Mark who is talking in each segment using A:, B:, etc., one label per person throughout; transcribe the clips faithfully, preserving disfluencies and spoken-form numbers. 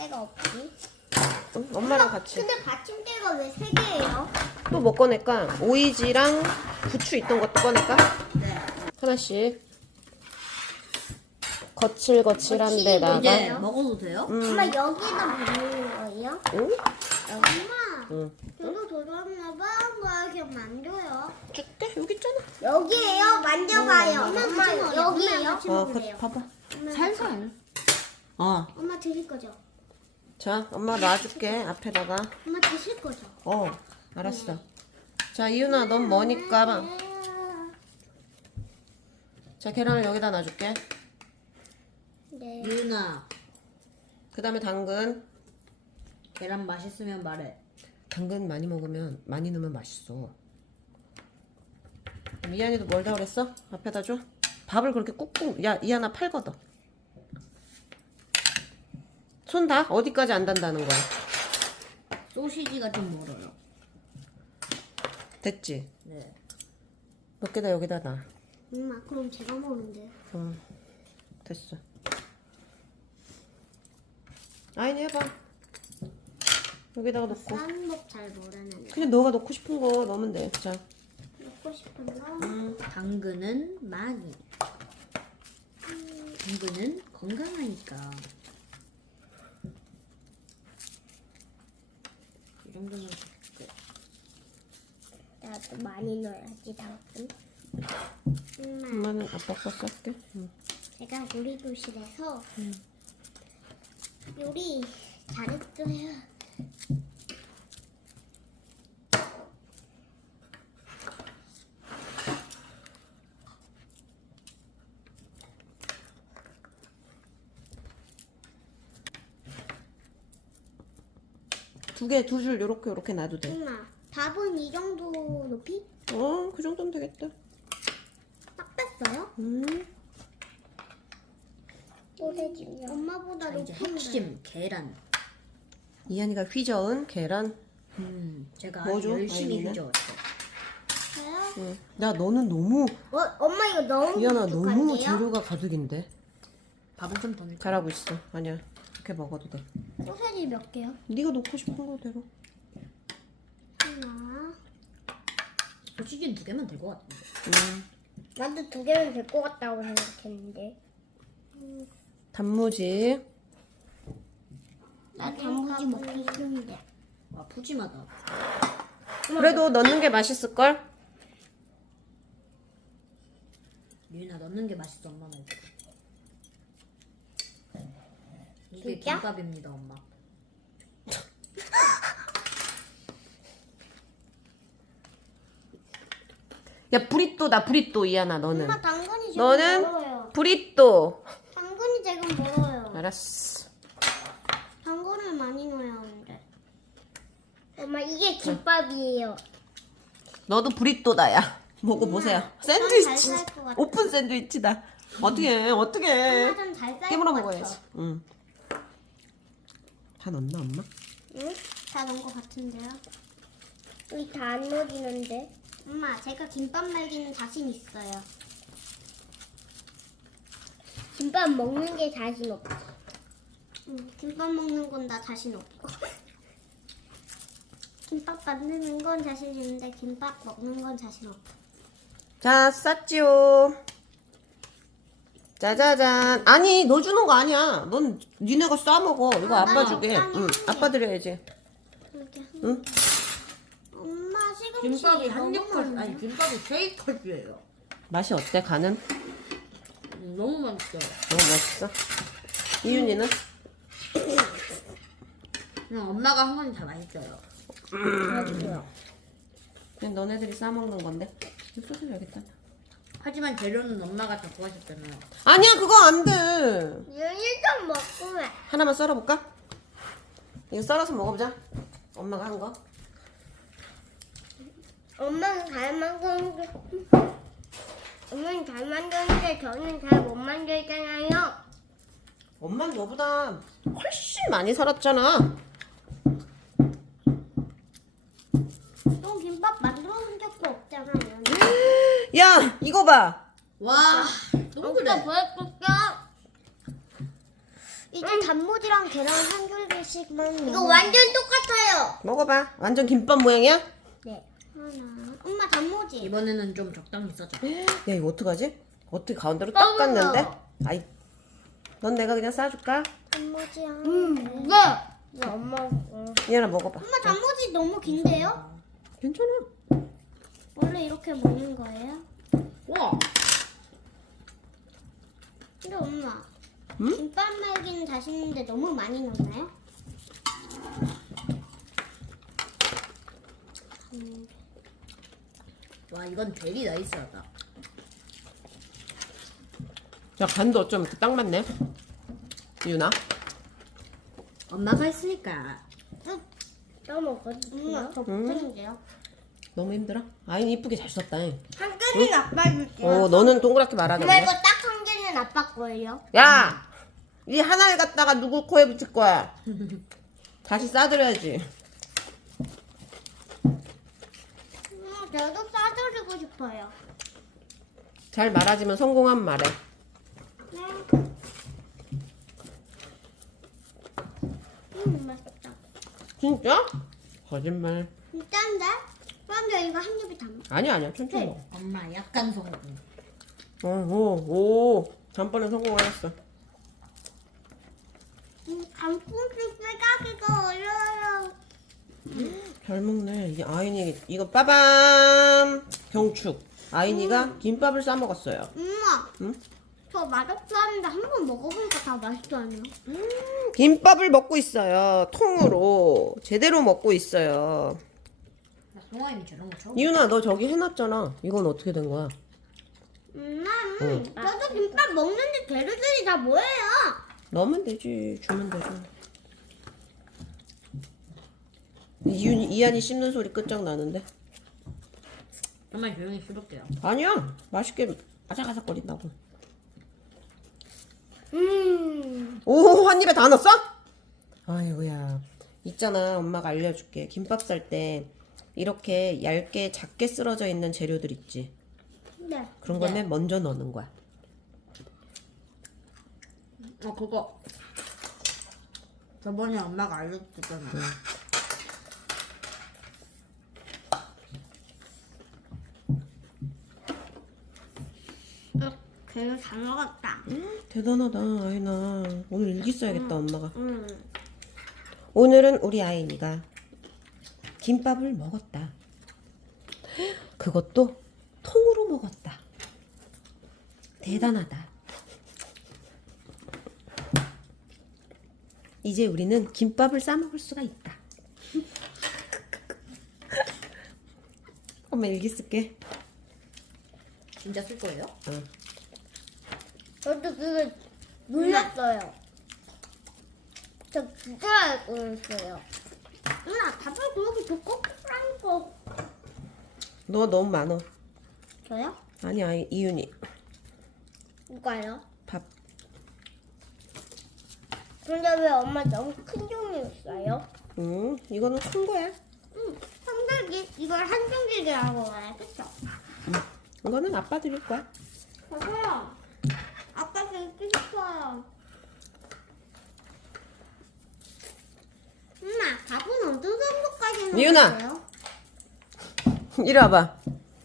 A: 받침대가 없지?
B: 응? 엄마랑 같이.
A: 근데 받침대가 왜 세 개예요?
B: 또 뭐 꺼낼까? 오이지랑 부추 있던 것도 꺼낼까?
C: 네.
B: 하나씩. 거칠거칠한
A: 거칠이
B: 데다가.
C: 이제 먹어도 돼요?
B: 음.
A: 엄마 여기다 먹는 거예요?
B: 응?
A: 엄마
B: 응.
A: 저도 도전해봐. 뭐 이렇게 만져요.
B: 줄게. 여기 있잖아.
A: 여기에요? 만져봐요.
C: 어,
A: 엄마
C: 엄마,
A: 여기에요? 여기에요?
B: 어,
A: 먹으면
B: 그,
A: 돼요.
B: 봐봐.
A: 엄마,
C: 살살. 어.
A: 엄마 드실 거죠?
B: 자, 엄마 놔줄게. 앞에다가.
A: 엄마 드실 거죠?
B: 어, 알았어. 자, 이윤아, 넌 뭐니까. 자, 계란을 여기다 놔줄게.
A: 네.
C: 유나,
B: 그 다음에 당근.
C: 계란 맛있으면 말해.
B: 당근 많이 먹으면, 많이 넣으면 맛있어. 이한이도 뭘 다 그랬어? 앞에다 줘. 밥을 그렇게 꾹꾹. 야, 이한아 팔 걷어. 손 다? 어디까지 안 단다는 거야?
C: 소시지가 좀 멀어요.
B: 됐지?
C: 네.
B: 몇 개다 여기다 놔.
A: 엄마 그럼 제가 먹는데.
B: 응. 됐어. 아이니 해봐. 여기다가 놓고.
A: 싼 법 잘 모르는데.
B: 그냥 너가 넣고 싶은 거 넣으면 돼. 자.
A: 먹고 싶은 거?
B: 음.
C: 당근은 많이. 당근은 건강하니까. 이 정도면 끝.
A: 나도 많이 넣어야지 당근. 엄마
B: 엄마는 아빠 거 쌀게. 응.
A: 제가 요리 교실에서 요리 잘했어요.
B: 두 개, 두 줄 요렇게 요렇게 놔도 돼.
A: 엄마 밥은 이 정도 높이?
B: 어, 그 정도면 되겠다.
A: 딱 뺐어요?
B: 음.
A: 소세지요. 엄마보다
C: 자, 이제
A: 높은데.
C: 핵심 계란.
B: 이한이가 휘저은 계란.
C: 음, 제가
B: 뭐죠?
C: 열심히
B: 아이는?
C: 휘저었어.
A: 저요?
B: 응. 야, 너는 너무
A: 어, 엄마 이거 너무
B: 이한아 너무
A: 부족한데요?
B: 재료가 가득인데.
C: 밥은 좀 더 넣을까?
B: 잘하고 있어. 아니야. 이렇게 먹어도 돼.
A: 소세지 몇 개요?
B: 네가 넣고 싶은 거대로.
A: 하나.
C: 소시지는 두 개면 될 것 같은데.
B: 음.
A: 나도 두 개면 될 것 같다고 생각했는데.
B: 단무지.
A: 나 단무지 먹기 싫은데.
C: 와, 푸짐하다.
B: 그래도 넣는 게 맛있을 걸?
C: 유나 넣는 게 맛있어, 엄마 말고. 이게
A: 진짜?
C: 김밥입니다, 엄마.
B: 야, 브리또다. 브리또 이한아 너는.
A: 엄마 당근이 지금
B: 너는
A: 멀어요.
B: 브리또.
A: 당근이 지금 멀어요.
B: 알았어.
A: 당근을 많이 넣어야 하는데. 엄마 이게 김밥이에요.
B: 너도 브리또다야. 먹어보세요. 샌드위치.
A: 잘살 것 같아.
B: 오픈 샌드위치다. 어떻게 해? 어떻게 해?
A: 엄마 좀잘쌀것
B: 깨물어
A: 같아.
B: 먹어야지. 응. 다 넣었나 엄마?
A: 응? 다 넣은 것 같은데요? 여기 다 안 넣어지는데? 엄마, 제가 김밥 말기는 자신 있어요. 김밥 먹는 게 자신 없어. 응, 김밥 먹는 건 나 자신 없고. 김밥 만드는 건 자신 있는데 김밥 먹는 건 자신 없어.
B: 자, 쌌지요. 짜자잔. 아니, 너 주는 거 아니야. 넌 니네가 싸 먹어. 이거
A: 아,
B: 아빠
A: 나
B: 주게.
A: 적당히
B: 응,
A: 할게.
B: 아빠 드려야지.
A: 이렇게.
B: 응?
A: 엄마 시금치
C: 김밥이
A: 너무
C: 한입 컷,
A: 많은데?
C: 아니, 김밥이 세 컷이에요.
B: 맛이 어때? 간은?
C: 음, 너무 맛있어요.
B: 너무 맛있어. 이윤이는?
C: 그냥 엄마가 한 건 다 맛있어요.
A: 그래가지고요.
B: 그냥 너네들이 싸 먹는 건데. 이거 쏟아야겠다.
C: 하지만 재료는 엄마가 다 구하셨잖아요.
B: 아니야, 그거 안 돼.
A: 윤희 좀 먹고 해.
B: 하나만 썰어볼까? 이거 썰어서 먹어보자. 엄마가 한 거.
A: 엄마는 잘 만드는데 엄마는 잘 만드는데 저는 잘 못 만들잖아요.
B: 엄마는 너보다 훨씬 많이 살았잖아.
A: 또 김밥 만들어 본 적도 없잖아요.
B: 야, 이거 봐.
C: 와, 너무 그래.
A: 보여줄게. 이제 단무지랑 계란 한 줄기 하나씩만. 이거 완전 똑같아요.
B: 먹어봐. 완전 김밥 모양이야? 야
A: 네. 하나. 엄마 단무지.
C: 이번에는 좀 적당히 써줘.
B: 이거 어떡하지? 어떻게 가운데로
A: 어,
B: 딱 깠는데?
A: 먹어요.
B: 아이 넌 내가 그냥 싸줄까?
A: 단무지야. 음. 네. 네 엄마. 어.
B: 이하나 먹어봐.
A: 엄마 단무지 너무 긴데요?
B: 괜찮아.
A: 원래 이렇게 먹는 거예요?
C: 와.
A: 근데 엄마.
B: 응?
A: 김밥 말기는 다시는데 너무 많이 넣나요? 음.
C: 와 이건 되게 나이스하다.
B: 야 간도 어쩜 이렇게 딱 맞네. 유나.
C: 엄마가 했으니까.
A: 너무 거짓말. 저 못하는데요.
B: 너무 힘들어? 아이 이쁘게 잘 썼다.
A: 한 개는 아빠 줄게요.
B: 어 너는 동그랗게
A: 엄마
B: 말하겠네.
A: 이거 딱 한 개는 아빠 거예요.
B: 야! 이 하나를 갖다가 누구 코에 붙일 거야? 다시 싸드려야지.
A: 음, 저도 싸드리고 싶어요.
B: 잘 말하지만 성공한 말해.
A: 네. 음, 맛있다.
B: 진짜? 거짓말.
A: 진짜인데? 그럼 저 이거 한 입에 담아.
B: 아니야 아니야 천천히
A: 네.
B: 먹어.
C: 엄마 약간 성공.
B: 오, 오, 오. 단번에 성공하였어.
A: 음, 단풍잎 빼가기가 어려워요.
B: 잘 먹네. 이 아인이 이거 빠밤 경축. 아인이가 김밥을 싸 먹었어요.
A: 엄마,
B: 응?
A: 저 맛없어 하는데 한 번 먹어보니까 다 맛있다네요.
B: 김밥을 먹고 있어요. 통으로 제대로 먹고 있어요.
C: 나 송아임이 저런 거 처음.
B: 이윤아 너 저기 해놨잖아. 이건 어떻게 된 거야?
A: 엄마,
B: 응.
A: 저도 김밥 먹는데 재료들이 다 뭐예요?
B: 넣으면 되지. 주면 되지. 이윤 이한이 씹는 소리 끝장 나는데.
C: 정말 조용히 씹을게요.
B: 아니야. 맛있게 아삭아삭거린다고.
A: 음,
B: 오, 한 입에 다 넣었어? 아이고야. 있잖아, 엄마가 알려줄게. 김밥 쌀 때 이렇게 얇게 작게 쓸어져 있는 재료들 있지.
A: 네.
B: 그런 걸
C: 네.
B: 맨 먼저 넣는 거야.
C: 어 그거. 저번에 엄마가 알려줬잖아.
A: 어, 걔는 잘 먹었다.
B: 대단하다, 아이나. 오늘 일기 써야겠다, 엄마가.
A: 음,
B: 오늘은 우리 아이니가 김밥을 먹었다. 그것도 통으로 먹었다. 대단하다. 이제 우리는 김밥을 싸 먹을 수가 있다. 엄마 일기 쓸게.
C: 진짜 쓸 거예요?
B: 응.
A: 저도 그거 놀랐어요. 저 진짜 알고 있어요. 누나, 밥을 그렇게 두껍게 싸니까.
B: 너 너무 많어.
A: 저요?
B: 아니 아이 이윤이
A: 누가요?
B: 밥.
A: 근데 왜 엄마 너무 큰 종이였어요?
B: 응, 이거는 큰 거야.
A: 응, 한줄기 이걸 한 줄기라고 말했죠.
B: 이거는 아빠 드릴 거야.
A: 저도요. 아빠 먹고 싶어요. 엄마, 밥은 어느 정도까지
B: 미윤아.
A: 먹어요?
B: 이리 와봐.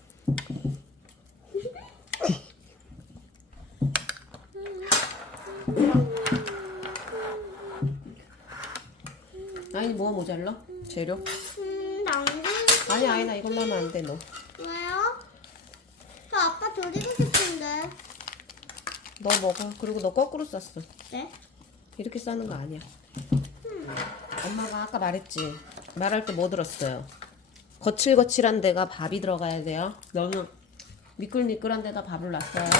B: 아니 뭐 모자라? 재료?
A: 음, 당근.
B: 아니 아이나 이걸로 하면 안 돼 너.
A: 왜요? 저 아빠 드리고 싶은데.
B: 너 먹어. 그리고 너 거꾸로 쌌어.
A: 네?
B: 이렇게 싸는 거 아니야. 엄마가 아까 말했지. 말할 때 뭐 들었어요? 거칠거칠한 데가 밥이 들어가야 돼요. 너는 미끌미끌한 데다 밥을 놨어요.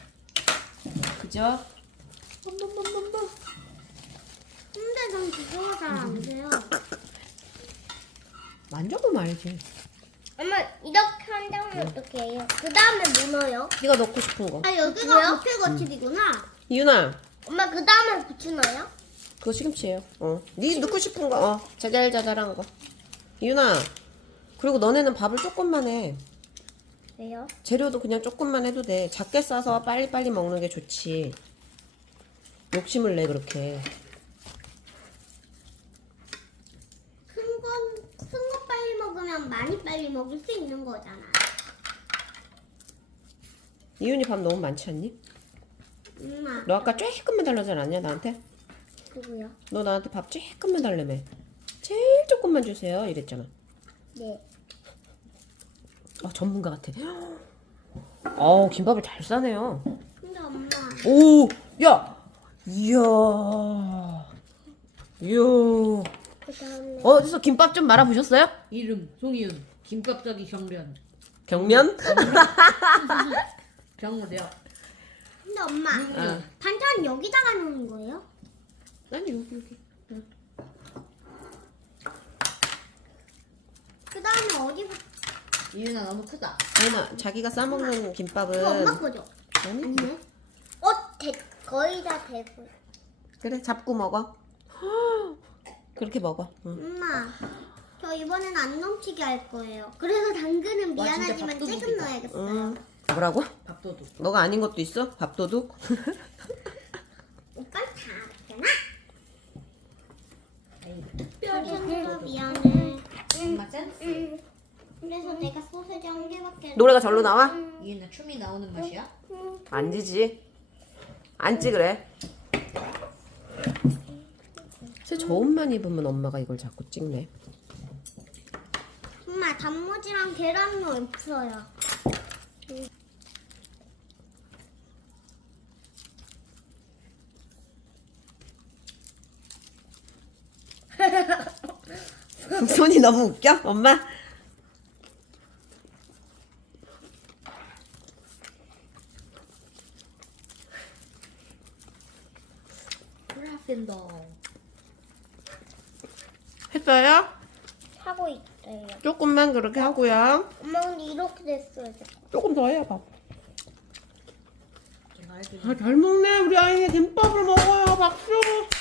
B: 그죠? 멈멈멈멈멈.
A: 근데 전 그거가 잘 안 돼요.
B: 만져보면 알지.
A: 엄마, 이렇게 한 다음에 어떻게 해요? 그 다음에 뭐 넣어요?
B: 네가 넣고 싶은 거.
A: 아, 여기가 거칠거칠이구나.
B: 이윤아,
A: 엄마, 그 다음에 부추 넣어요?
B: 그거 시금치예요. 어, 네 넣고 싶은 거. 어, 자잘자잘한 거. 이윤아, 그리고 너네는 밥을 조금만 해.
A: 왜요?
B: 재료도 그냥 조금만 해도 돼. 작게 싸서 빨리빨리 먹는 게 좋지. 욕심을 내 그렇게.
A: 그러면 많이 빨리 먹을 수 있는 거잖아.
B: 이윤이 밥 너무 많지 않니?
A: 엄마.
B: 너 아까 조금만 달라지 않았냐 나한테?
A: 누구야?
B: 너 나한테 밥 조금만 달래며. 제일 조금만 주세요 이랬잖아.
A: 네.
B: 아 전문가 같아. 어우 김밥을 잘 싸네요.
A: 근데 엄마.
B: 오, 야, 이야, 이야.
A: 그 다음에.
B: 어디서 김밥 좀 말아 보셨어요?
C: 이름 송이윤. 김밥 싸기 경련.
B: 경면?
C: 경무대요.
A: 근데 엄마.
B: 아.
A: 반찬 여기다가 놓는 거예요?
B: 아니 여기 여기.
A: 그 다음에 어디?
C: 이윤아 너무 크다.
B: 아니나 자기가 싸먹는
A: 이거
B: 김밥은
A: 엄마 거죠?
B: 아니
A: 아니네. 어, 대, 거의 다 되고.
B: 그래 잡고 먹어. 그렇게 먹어. 응.
A: 엄마, 저 이번엔 안 넘치게 할 거예요. 그래서 당근은
C: 와, 진짜
A: 미안하지만
C: 밥도둑이다.
A: 조금 넣어야겠어요.
B: 응. 뭐라고?
C: 밥도둑.
B: 너가 아닌 것도 있어? 밥도둑?
A: 오빠 다 알았잖아.
C: 아이,
A: 그래서 미안해.
C: 엄마 센스.
A: 그래서 내가 소세지 한 개밖에.
B: 노래가 절로 나와?
C: 이윤아 춤이 나오는 맛이야?
B: 안 지지. 안 찍으래. 진짜 저 옷만 입으면 엄마가 이걸 자꾸 찍네.
A: 엄마, 단무지랑 계란은 없어요.
B: 손이 너무 웃겨? 엄마?
C: 브라핀더.
B: 했어요?
A: 하고 있어요.
B: 조금만 그렇게 하고요.
A: 엄마, 근데 이렇게 됐어요.
B: 조금 더 해요, 밥.
C: 제가 알기
B: 아, 잘 먹네. 우리 아이는 김밥을 먹어요. 박수.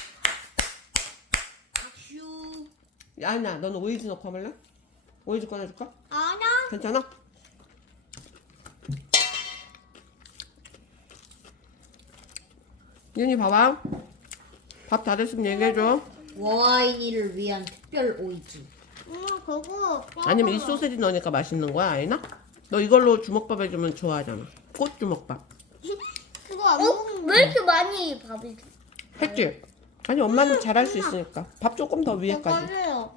C: 박슈.
B: 야, 아니야. 너는 오이즈 넣고 하mel래? 오이즈 꺼내줄까?
A: 아니야.
B: 괜찮아? 윤이 봐봐. 밥 다 됐으면 얘기해줘.
C: 와인이를 위한 특별 오이지.
A: 엄마, 그거.
B: 아니면 이 소세지 넣으니까 맛있는 거야, 아이나? 너 이걸로 주먹밥 해주면 좋아하잖아. 꽃 주먹밥.
A: 그거 안 먹는 왜 이렇게 많이 밥을 줘?
B: 했지? 아니, 엄마는 잘할 수 있으니까. 밥 조금 더 위에까지.
A: 맞아요.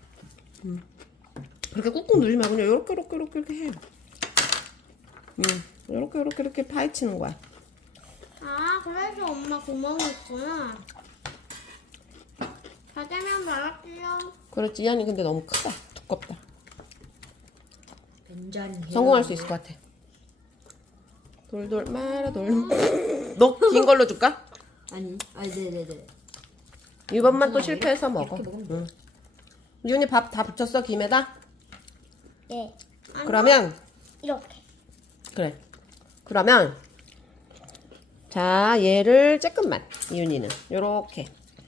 B: 그렇게 꾹꾹 누르지 말고 그냥 요렇게, 요렇게, 요렇게, 이렇게 해. 응. 요렇게, 요렇게, 이렇게 파헤치는 거야.
A: 아, 그래서 엄마 구멍이 있구나. 다 되면 말할게요.
B: 그렇지. 이한이 근데 너무 크다. 두껍다.
C: 된장이.
B: 성공할 수 있을 것 같아. 돌돌 말아 돌. 너 긴 걸로 줄까?
C: 아니, 아니, 네네네.
B: 이번만 또 실패해서 먹어.
C: 이렇게 먹으면
B: 응. 윤이 밥 다 붙였어 김에다?
A: 네. 아니,
B: 그러면
A: 이렇게.
B: 그래. 그러면 자 얘를 조금만 이윤이는 요렇게.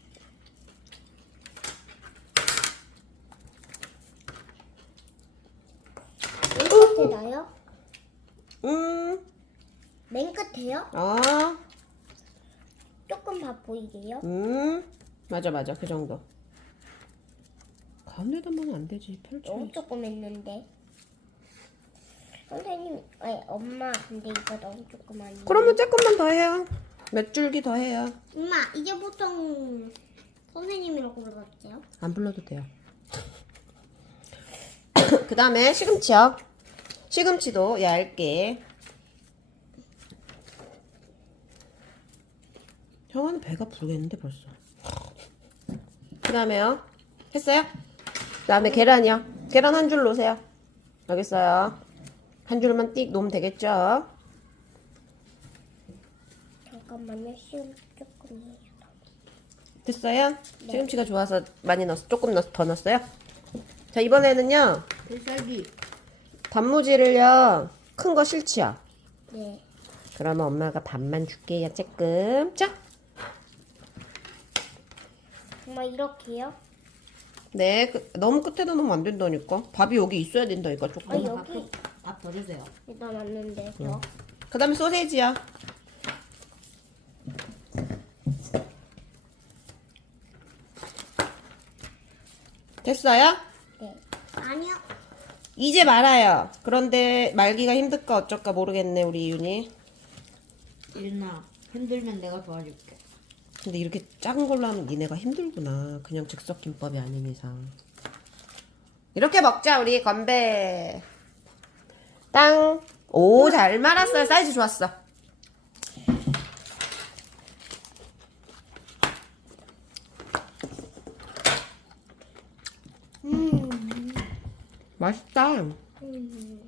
A: 맨 끝에 나요?
B: 음.
A: 맨 끝에요?
B: 아.
A: 조금 밥 보이게요?
B: 음. 맞아 맞아 그 정도. 가운데다 놓으면 안 되지. 펼쳐.
A: 너무 조금 했는데. 선생님, 아니 엄마, 근데 이거 너무 조금 아니에요?
B: 그러면 조금만 더 해요. 몇 줄기 더 해요.
A: 엄마, 이제 보통 선생님이라고 불러볼게요.
B: 안 불러도 돼요. 그 다음에 시금치요. 시금치도 얇게. 형아는 배가 부르겠는데 벌써. 그 다음에요. 했어요? 그 다음에 계란이요. 계란 한 줄 놓으세요. 여기 있어요. 한 줄만 띡 놓으면 되겠죠?
A: 잠깐만요, 시험 조금 해요.
B: 됐어요? 시금치가 좋아서 많이 넣었어. 조금 넣, 더 넣었어요? 자, 이번에는요.
C: 필살기.
B: 단무지를요. 큰 거 싫지요?
A: 네.
B: 그러면 엄마가 반만 줄게요. 조금. 자.
A: 엄마, 이렇게요?
B: 네. 그, 너무 끝에다 놓으면 안 된다니까. 밥이 여기 있어야 된다니까.
A: 아,
B: 조금.
A: 여기
C: 밥더 주세요.
A: 일단 왔는데, 요
B: 그 다음에 소세지요. 됐어요?
A: 네. 아니요.
B: 이제 말아요. 그런데 말기가 힘들까 어쩔까 모르겠네 우리 이윤이.
C: 유나 힘들면 내가 도와줄게.
B: 근데 이렇게 작은 걸로 하면 니네가 힘들구나. 그냥 즉석김밥이 아닌 이상. 이렇게 먹자 우리. 건배. 땅. 오, 잘 말았어요. 사이즈 좋았어.
A: 음.
B: 맛있다.
A: 음.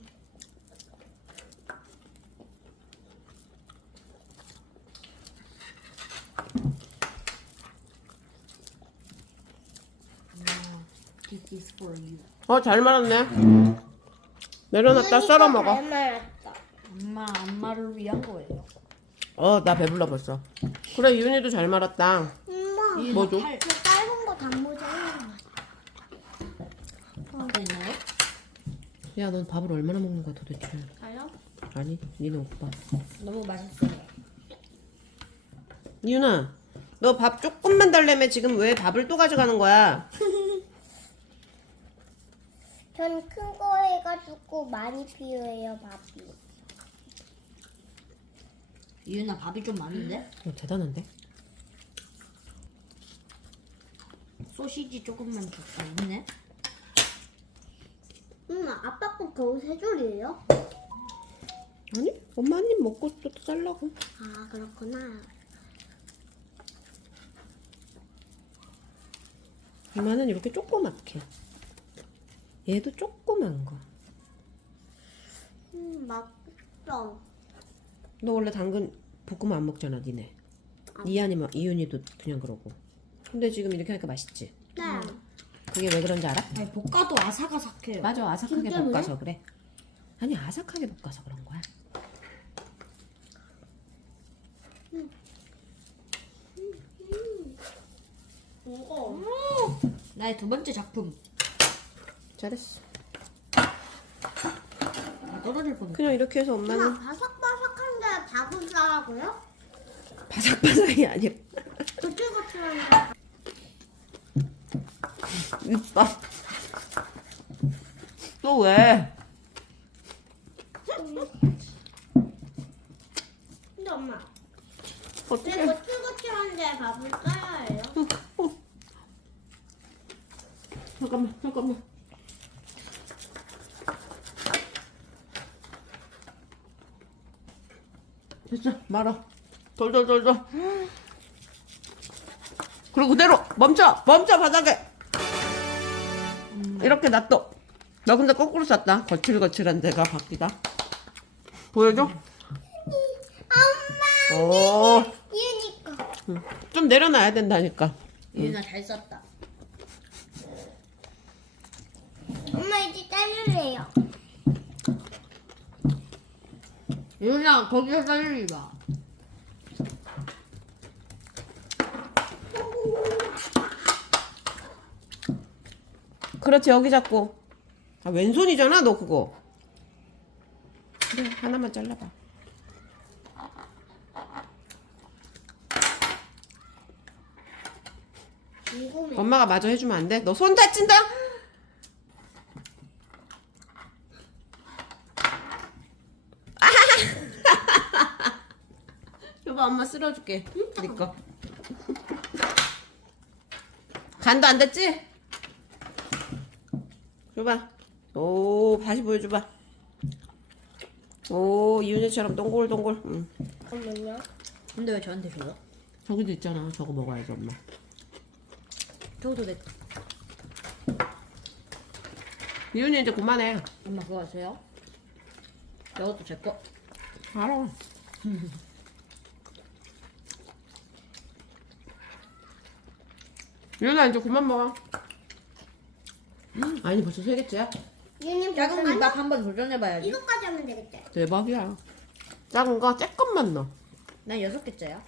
C: This is for you.
B: 어, 잘 말았네. 내려놨다 썰어 먹어.
A: 잘 말았다.
C: 엄마 엄마를 위한 거예요.
B: 어, 나 배불러 벌써. 그래, 이윤이도 잘 말았다.
A: 엄마.
C: 유나
B: 뭐죠?
C: 팔
A: 저 짧은 거 단무지
C: 앞에 있나요?
B: 야, 넌 밥을 얼마나 먹는 거야 도대체?
A: 알아?
B: 아니, 니네 오빠.
C: 너무 맛있어요.
B: 이윤아, 너 밥 조금만 달래면 지금 왜 밥을 또 가져가는 거야?
A: 전 큰 거 해가지고 많이 필요해요 밥이.
C: 유나 밥이 좀 많은데?
B: 어, 대단한데?
C: 소시지 조금만 줄까 있네?
A: 응, 아빠 거 겨우 세 줄이에요?
B: 아니, 엄마 한 입 먹고 또 잘라고.
A: 아 그렇구나.
B: 엄마는 이렇게 조그맣게. 얘도 조그만 거.
A: 음 맛있어.
B: 너 원래 당근 볶으면 안 먹잖아, 니네. 이한이 막 이윤이도 그냥 그러고. 근데 지금 이렇게 하니까 맛있지.
A: 네.
B: 그게 왜 그런지 알아?
C: 아니 볶아도 아삭아삭해요.
B: 맞아, 아삭하게
A: 진짜 그래?
B: 볶아서 그래. 아니, 아삭하게 볶아서 그런 거야.
A: 이거
C: 나의 두 번째 작품.
B: 잘했어.
C: 아, 떨어질 뻔.
B: 그냥 이렇게 해서 엄마는
A: 그냥 바삭바삭한데 밥을 싸라고요?
B: 바삭바삭이 아니라
A: 거칠거칠한데.
B: 밑밥. 또 왜?
A: 근데 엄마,
B: 어떻게?
A: 왜 거칠거칠한데 밥을 싸야 해요?
B: 잠깐만, 잠깐만. 됐어, 말아. 돌돌돌돌. 그리고 그대로 멈춰, 멈춰 바닥에. 이렇게 놔둬. 나 근데 거꾸로 쌌다. 거칠거칠한 데가 바뀌다. 보여줘?
A: 엄마,
B: 오,
A: 얘니까.
B: 좀 내려놔야 된다니까.
C: 유나 잘 썼다.
A: 엄마 이제 자르래요.
C: 유나 거기서 자르지 마.
B: 그렇지, 여기 잡고. 아, 왼손이잖아, 너 그거. 그래, 하나만 잘라봐.
A: 궁금해.
B: 엄마가 마저 해주면 안 돼? 너 손 다친다? 여봐, 엄마 쓸어줄게. 네 거. 간도 안 됐지? 줘봐. 오, 다시 보여줘봐. 오, 이윤이처럼 동글동글. 응.
A: 잠깐만요.
C: 근데 왜 저한테 줘요?
B: 저기도 있잖아. 저거 먹어야지, 엄마.
C: 저도 내.
B: 이윤이 이제 그만해.
C: 엄마 그거 아세요? 이것도 제 거.
B: 알아. 이윤아, 이제 그만 먹어. 아니, 벌써 세 개째야?
A: 유님
C: 작은
A: 잠깐만요.
C: 김밥 한번 도전해봐야지.
A: 이거까지 하면 되겠지?
B: 대박이야. 작은 거 조금만 넣어.
C: 난 여섯 개째야.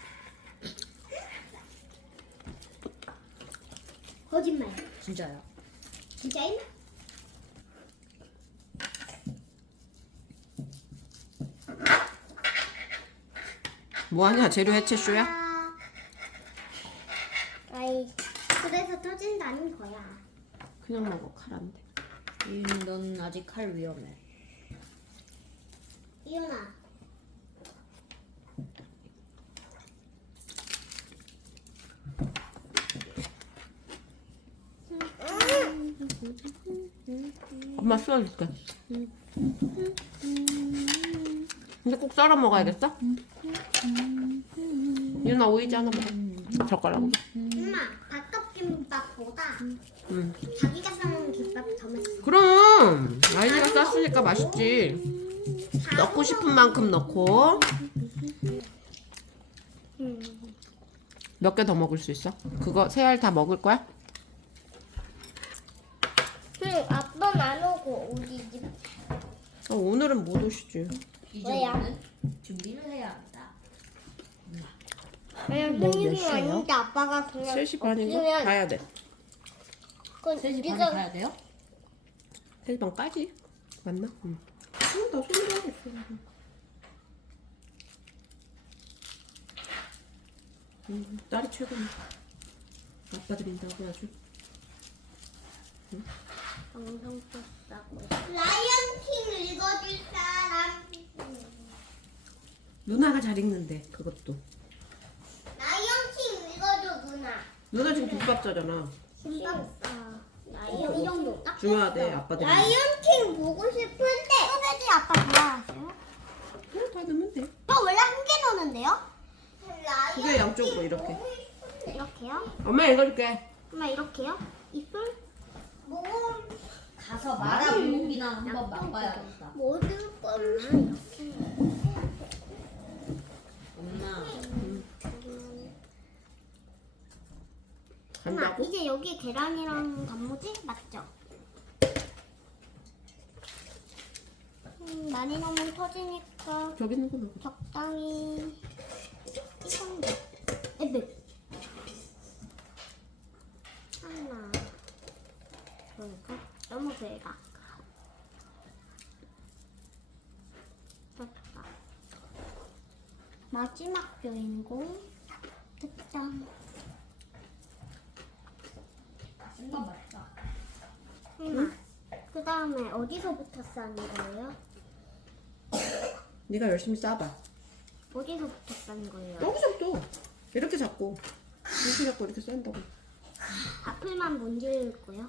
A: 거짓말.
C: 진짜야.
A: 진짜임?
B: 뭐하냐? 재료 해체 쇼야?
A: 아, 아이, 그래서 터진다는 거야.
B: 그냥 먹어. 칼 안 돼.
C: 음, 넌 아직 칼 위험해.
A: 이윤아.
B: 엄마 썰어줄게. 근데 꼭 썰어 먹어야겠어? 유나 오이지 하나 먹어. 젓가락으로.
A: 엄마, 닭덮김밥보다
B: 응.
A: 자기가 싸먹는 김밥이 더 맛있어.
B: 그럼 아이디가 쌌으니까 맛있지. 넣고 싶은 만큼 넣고. 몇 개 더 먹을 수 있어? 그거 세 알 다 먹을 거야?
A: 응, 아빠는 안 오고 우리 집.
B: 어, 오늘은 못 오시지.
C: 이제
A: 왜요?
C: 우리는 준비를 해야 한다.
A: 왜냐면
B: 뭐, 몇
A: 생일이
B: 시예요?
A: 아닌데 아빠가 그냥
B: 세 시 반인가?
A: 없으면
B: 가야 돼.
A: 그건
C: 세 시 반에
A: 네가
C: 가야 돼요?
B: 세 시 반까지? 맞나? 응. 응, 나 손으로 하고 있어. 응, 딸이 최고네. 아빠 드린다고 아주.
A: 방송 떴다고. 라이언킹 읽어줄 사람.
B: 누나가 잘 읽는데 그것도.
A: 라이언킹 읽어줘 누나.
B: 누나 지금 김밥 짜잖아.
A: 김밥. 라이언 이 정도 딱.
B: 중요하대 아빠 드린.
A: 라이언킹 보고 싶은데. 소세지 아빠 좋아하세요?
B: 그래 다 넣으면 돼.
A: 저 원래 한 개 넣는데요?
B: 그게 양쪽으로 이렇게.
A: 이렇게요?
B: 엄마 읽어줄게.
A: 엄마 이렇게요? 입술? 뭐?
C: 가서 마라 불고기나 한번 맛봐야겠다.
A: 모든 거는
C: 엄마.
A: 엄마
B: 간다고?
A: 이제 여기 계란이랑 단무지 맞죠? 음, 많이 넣으면 터지니까
B: 저기 있는 거 넣어.
A: 적당히 이 정도. 에베. 하나. 그러니까 너무 대박. 됐다. 마지막 주인공 득점.
C: 생각 맛있다.
A: 엄마. 그 다음에 어디서부터 싸는 거예요?
B: 네가 열심히 싸봐.
A: 어디서부터 싸는 거예요?
B: 여기서부터 이렇게 잡고 이렇게 잡고 이렇게 싼다고.
A: 앞을만 문질 거요.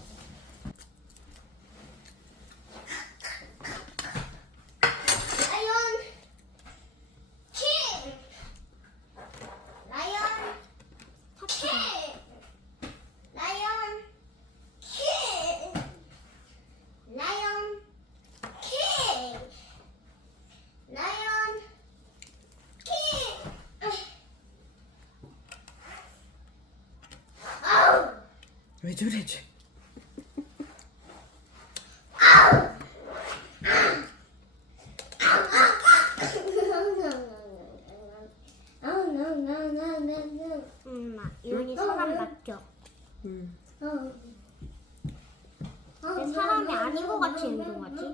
A: 라이언 킹. 라이언 킹. 라이언 킹. 라이언 킹. 라이언 킹. 아우.
B: 왜 저래 쟤?
A: 엄마, 이혼이 사람 맞죠?
B: 음.
A: 왜 사람이 아닌 것 같이 행동하지?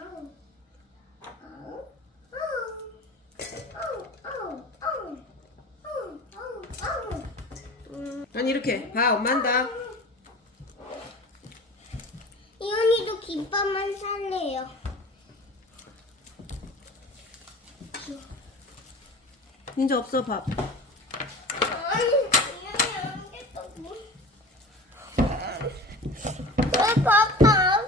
B: 아니 이렇게 봐 엄마 한다.
A: 이혼이도 김밥만 살래요.
B: 이제 없어 밥.
A: 아니, 이혼이 안 겠다고. 왜 봐봐.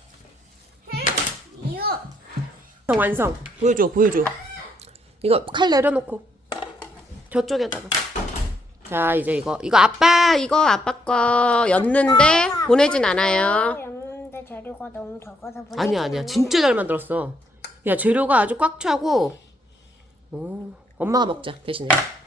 A: 이혼.
B: 완성 완성. 보여줘 보여줘. 이거 칼 내려놓고 저쪽에다가. 자 이제 이거 이거 아빠 이거 아빠 거였는데 보내진 않아요.
A: 였는데 재료가 너무 적어서 보내지
B: 아니야 아니야
A: 않아요.
B: 진짜 잘 만들었어. 야 재료가 아주 꽉 차고. 오 엄마가 먹자 대신에.